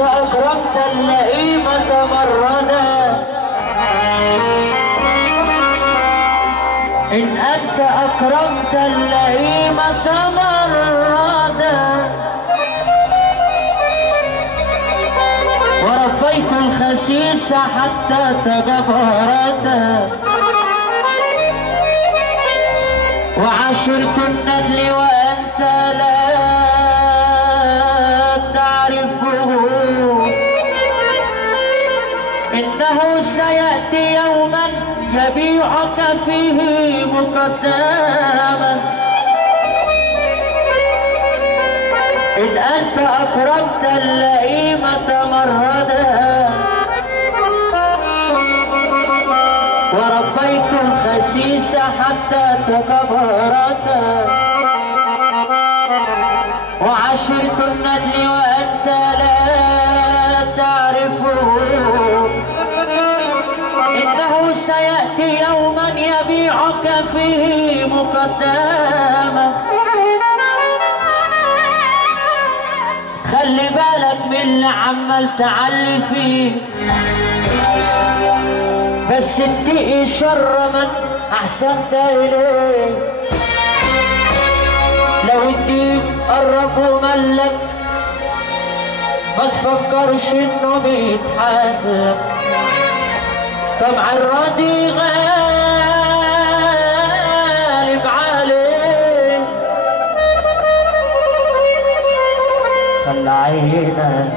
أنت أكرمت اللئيم تمردا، إن أنت أكرمت اللئيم تمردا، وربيت الخسيس حتى تجبرتا، وعاشرت الندل وأنت لا تعرفه، إنه سيأتي يوما يبيعك فيه مقدما، إن أنت أكرمت اللئيم تمردا، وربيت الخسيس حتى تكبرتا، وعشرت الندل وأنت لا تعرفه، إنه سيأتي يوما يبيعك فيه مقدما. خلي بالك من اللي عمال تعلي فيه، بس اتقي شر من احسنت اليه، لو الدين قرب وملك ما تفكرش انه بيتحلك، طبع الراضي غالب عليه، خلى عينك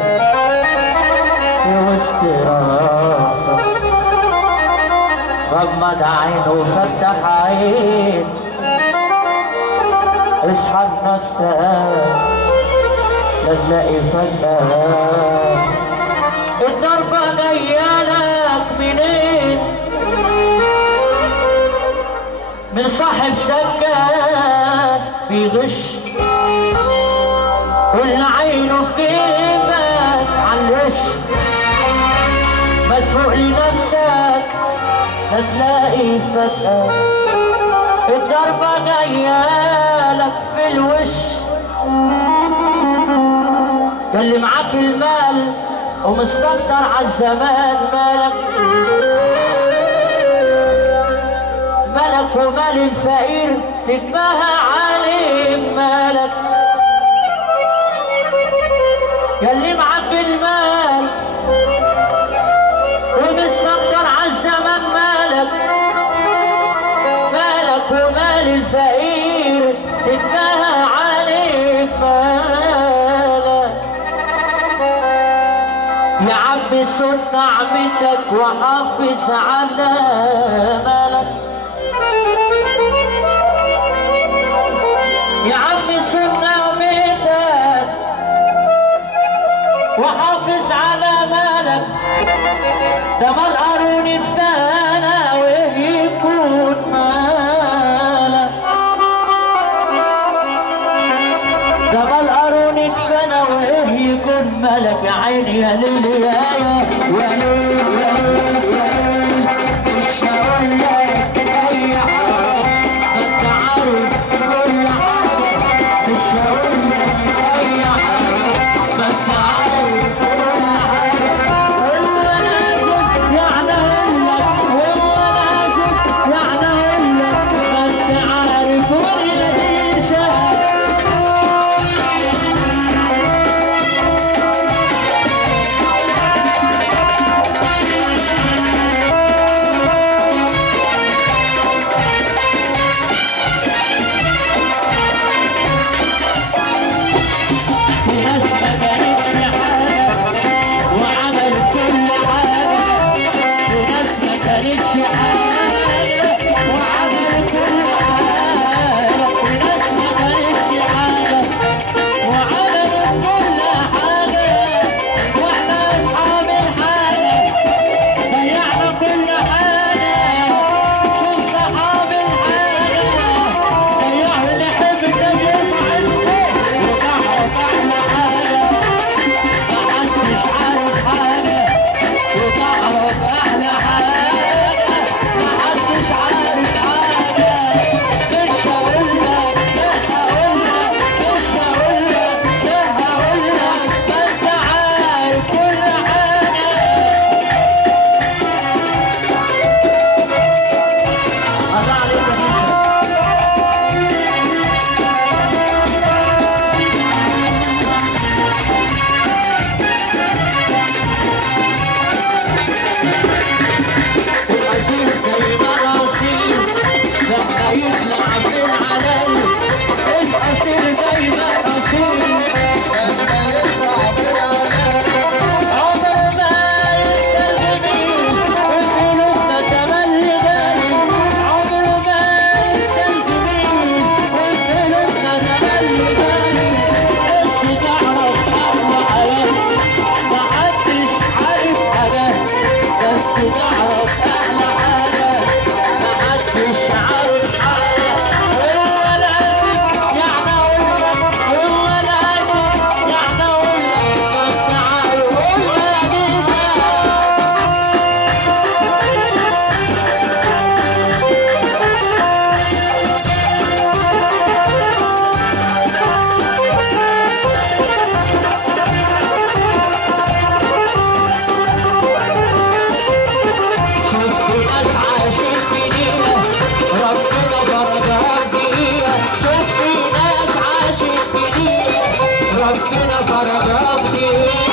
في وسط راسك، غمض عين وفتح عين، اصحى بنفسك لا تلاقي فجأة الضربة جايالك منين، من صاحب سكان بيغش، واللي عينه في جيبك عالغش، ما تفوق لنفسك هتلاقي فجأة الضربة جايالك في الوش، اللي معاك المال ومستكتر عالزمان، مالك ومال الفقير تتباهى عليه مالك، اللي معاك المال ومستكتر عالزمان مالك ومال الفقير تتباهى عليك مالك، يا عم صون نعمتك وحافظ على مالك، يا عم صون نعمتك وحافظ على مالك، ده مال قارون اتفانى وايه يكون مالك، ده مال قارون اتفانى وايه يكون مالك، يا عيني يا ليل يا ليل يا ليل، مش هقول لك اي حاجه بس عارف كل حاجه، مش هقول لك اي حاجه بس عارف كل حاجه، درجاتي